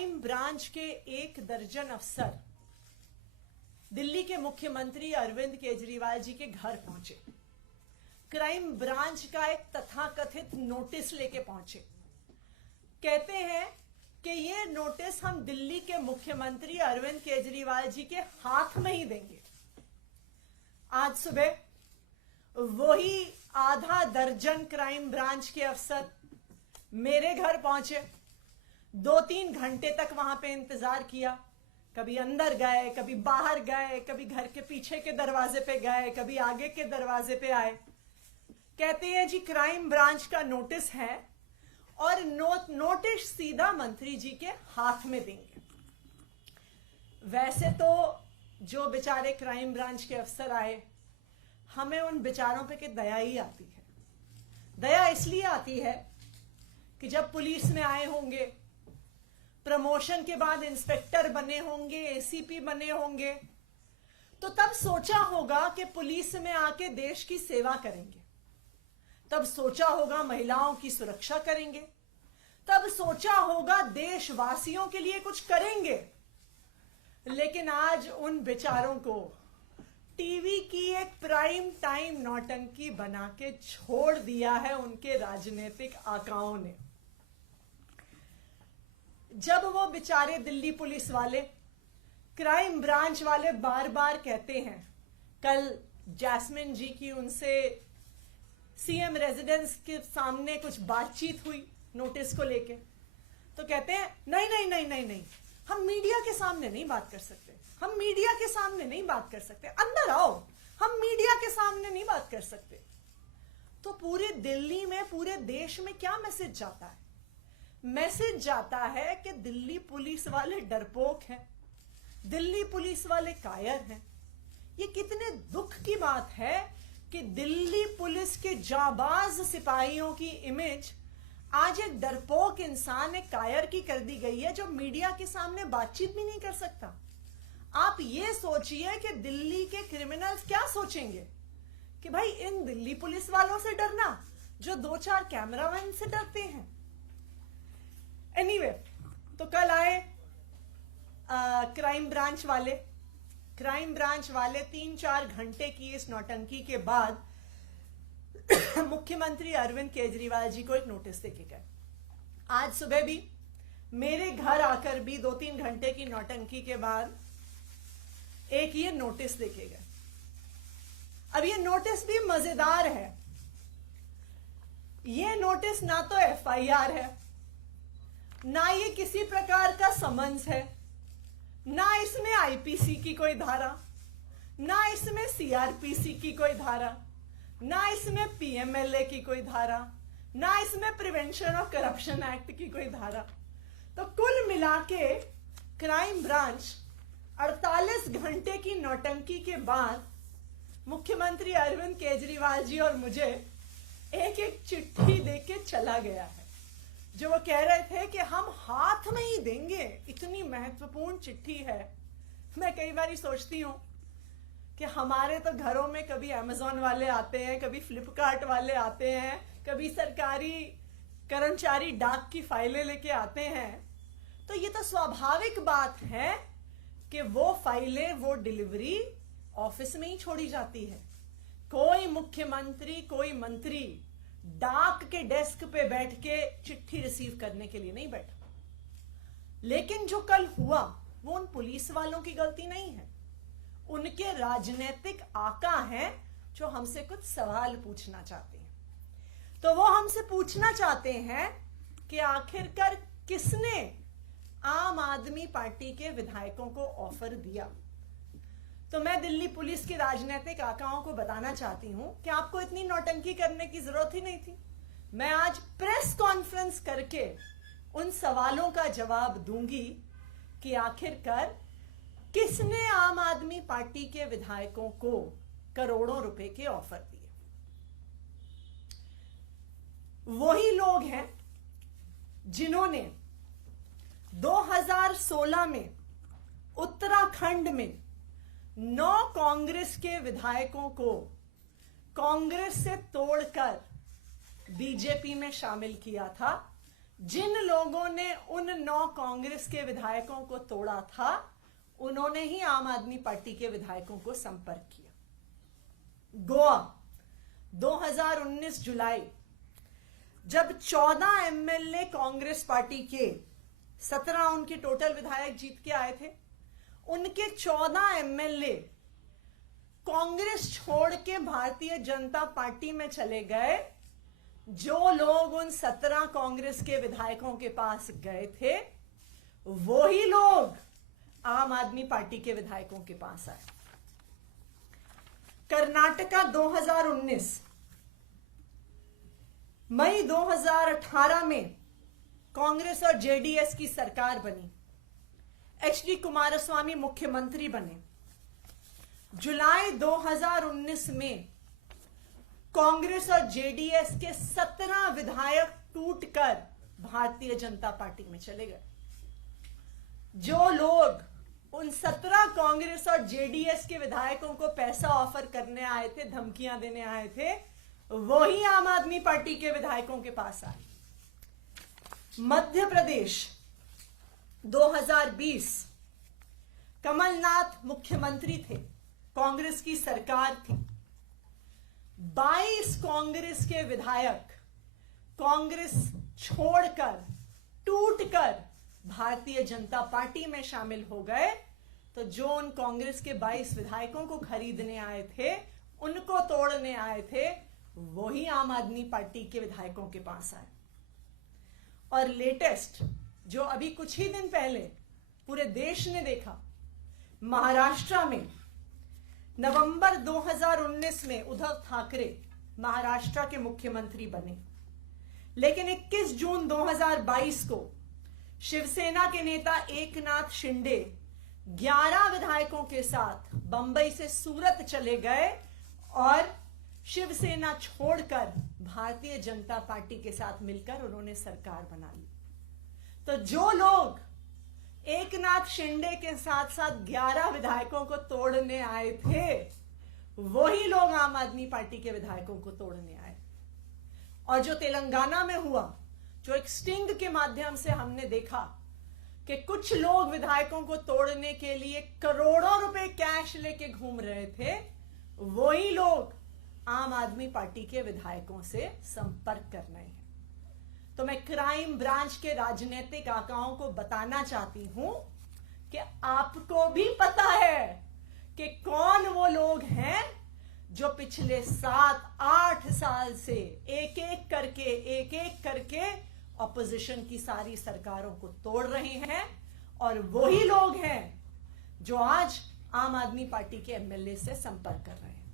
Crime branch के 1 दर्जन अफसर दिल्ली के मुख्यमंत्री अरविंद केजरीवाल जी के घर पहुंचे। क्राइम ब्रांच का एक तथाकथित नोटिस लेके पहुंचे। कहते हैं कि ये नोटिस हम दिल्ली के मुख्यमंत्री अरविंद केजरीवाल जी के हाथ में ही देंगे। आज सुबह वही आधा दर्जन क्राइम ब्रांच के अफसर मेरे घर पहुंचे। 2-3 घंटे तक वहां पे इंतजार किया। कभी अंदर गए, कभी बाहर गए, कभी घर के पीछे के दरवाजे पे गए, कभी आगे के दरवाजे पे आए। कहते हैं जी क्राइम ब्रांच का नोटिस है और नोटिस सीधा मंत्री जी के हाथ में देंगे। वैसे तो जो बेचारे क्राइम ब्रांच के अफसर आए, हमें उन बेचारों पे के दया ही आती है। दया इसलिए आती है कि जब पुलिस में आए होंगे, प्रमोशन के बाद इंस्पेक्टर बने होंगे, एसीपी बने होंगे, तो तब सोचा होगा कि पुलिस में आके देश की सेवा करेंगे। तब सोचा होगा महिलाओं की सुरक्षा करेंगे। तब सोचा होगा देशवासियों के लिए कुछ करेंगे। लेकिन आज उन बेचारों को टीवी की एक प्राइम टाइम नौटंकी बना के छोड़ दिया है उनके राजनीतिक आकाओं ने। जब वो बेचारे दिल्ली पुलिस वाले, क्राइम ब्रांच वाले बार बार कहते हैं, कल जैस्मिन जी की उनसे सीएम रेजिडेंस के सामने कुछ बातचीत हुई नोटिस को लेके, तो कहते हैं नहीं नहीं नहीं नहीं नहीं, हम मीडिया के सामने नहीं बात कर सकते, हम मीडिया के सामने नहीं बात कर सकते, अंदर आओ, हम मीडिया के सामने नहीं बात कर सकते। तो पूरे दिल्ली में, पूरे देश में क्या मैसेज जाता है? मैसेज जाता है कि दिल्ली पुलिस वाले डरपोक हैं, दिल्ली पुलिस वाले कायर हैं। ये कितने दुख की बात है कि दिल्ली पुलिस के जाबाज सिपाहियों की इमेज आज एक डरपोक इंसान, एक कायर की कर दी गई है, जो मीडिया के सामने बातचीत भी नहीं कर सकता। आप ये सोचिए कि दिल्ली के क्रिमिनल्स क्या सोचेंगे कि भाई इन दिल्ली पुलिस वालों से डरना जो 2-4 कैमरामैन से डरते हैं। एनीवे, तो कल आए क्राइम ब्रांच वाले। क्राइम ब्रांच वाले 3-4 घंटे की इस नौटंकी के बाद मुख्यमंत्री अरविंद केजरीवाल जी को एक नोटिस देके गए। आज सुबह भी मेरे घर आकर भी 2-3 घंटे की नौटंकी के बाद एक ये नोटिस देके गए। अब ये नोटिस भी मजेदार है। ये नोटिस ना तो एफआईआर है, ना ये किसी प्रकार का समन्स है, ना इसमें आईपीसी की कोई धारा, ना इसमें सीआरपीसी की कोई धारा, ना इसमें पीएमएलए की कोई धारा, ना इसमें प्रिवेंशन ऑफ करप्शन एक्ट की कोई धारा। तो कुल मिला के क्राइम ब्रांच 48 घंटे की नौटंकी के बाद मुख्यमंत्री अरविंद केजरीवाल जी और मुझे एक चिट्ठी देके चला गया है, जो वो कह रहे थे कि हम हाथ में ही देंगे। इतनी महत्वपूर्ण चिट्ठी है। मैं कई बार सोचती हूं कि हमारे तो घरों में कभी अमेज़न वाले आते हैं, कभी फ्लिपकार्ट वाले आते हैं, कभी सरकारी कर्मचारी डाक की फाइलें लेके आते हैं। तो ये तो स्वाभाविक बात है कि वो फाइलें, वो डिलीवरी ऑफिस में ही छोड़ी जाती है। कोई मुख्यमंत्री, कोई मंत्री डाक के डेस्क पे बैठ के चिट्ठी रिसीव करने के लिए नहीं बैठा। लेकिन जो कल हुआ वो उन पुलिस वालों की गलती नहीं है, उनके राजनीतिक आका हैं जो हमसे कुछ सवाल पूछना चाहते हैं। तो वो हमसे पूछना चाहते हैं कि आखिरकार किसने आम आदमी पार्टी के विधायकों को ऑफर दिया। तो मैं दिल्ली पुलिस के राजनीतिक आकाओं को बताना चाहती हूं कि आपको इतनी नौटंकी करने की जरूरत ही नहीं थी। मैं आज प्रेस कॉन्फ्रेंस करके उन सवालों का जवाब दूंगी कि आखिरकार किसने आम आदमी पार्टी के विधायकों को करोड़ों रुपए के ऑफर दिए। वही लोग हैं जिन्होंने 2016 में उत्तराखंड में 9 कांग्रेस के विधायकों को कांग्रेस से तोड़कर बीजेपी में शामिल किया था, जिन लोगों ने उन 9 कांग्रेस के विधायकों को तोड़ा था, उन्होंने ही आम आदमी पार्टी के विधायकों को संपर्क किया। गोवा 2019 जुलाई, जब 14 एमएलए कांग्रेस पार्टी के 17 उनके टोटल विधायक जीत के आए थे, उनके 14 एमएलए कांग्रेस छोड़ के भारतीय जनता पार्टी में चले गए। जो लोग उन 17 कांग्रेस के विधायकों के पास गए थे, वही लोग आम आदमी पार्टी के विधायकों के पास आए। कर्नाटका 2019, मई 2018 में कांग्रेस और जेडीएस की सरकार बनी। एचडी कुमारस्वामी मुख्यमंत्री बने। जुलाई 2019 में कांग्रेस और जेडीएस के 17 विधायक टूटकर भारतीय जनता पार्टी में चले गए। जो लोग उन 17 कांग्रेस और जेडीएस के विधायकों को पैसा ऑफर करने आए थे, धमकियां देने आए थे, वही आम आदमी पार्टी के विधायकों के पास आए। मध्य प्रदेश 2020, कमलनाथ मुख्यमंत्री थे, कांग्रेस की सरकार थी। 22 कांग्रेस के विधायक कांग्रेस छोड़कर, टूटकर भारतीय जनता पार्टी में शामिल हो गए। तो जो उन कांग्रेस के 22 विधायकों को खरीदने आए थे, उनको तोड़ने आए थे, वही आम आदमी पार्टी के विधायकों के पास आए। और लेटेस्ट, जो अभी कुछ ही दिन पहले पूरे देश ने देखा, महाराष्ट्र में नवंबर 2019 में उद्धव ठाकरे महाराष्ट्र के मुख्यमंत्री बने। लेकिन 21 जून 2022 को शिवसेना के नेता एकनाथ शिंदे 11 विधायकों के साथ बंबई से सूरत चले गए और शिवसेना छोड़कर भारतीय जनता पार्टी के साथ मिलकर उन्होंने सरकार बना ली। तो जो लोग एकनाथ शिंदे के साथ साथ 11 विधायकों को तोड़ने आए थे, वही लोग आम आदमी पार्टी के विधायकों को तोड़ने आए। और जो तेलंगाना में हुआ, जो एक स्टिंग के माध्यम से हमने देखा कि कुछ लोग विधायकों को तोड़ने के लिए करोड़ों रुपए कैश लेके घूम रहे थे, वही लोग आम आदमी पार्टी के विधायकों से संपर्क कर रहे हैं। तो मैं क्राइम ब्रांच के राजनीतिक आकाओं को बताना चाहती हूं कि आपको भी पता है कि कौन वो लोग हैं जो पिछले 7-8 साल से एक एक करके ऑपोजिशन की सारी सरकारों को तोड़ रहे हैं। और वही लोग हैं जो आज आम आदमी पार्टी के एमएलए से संपर्क कर रहे हैं।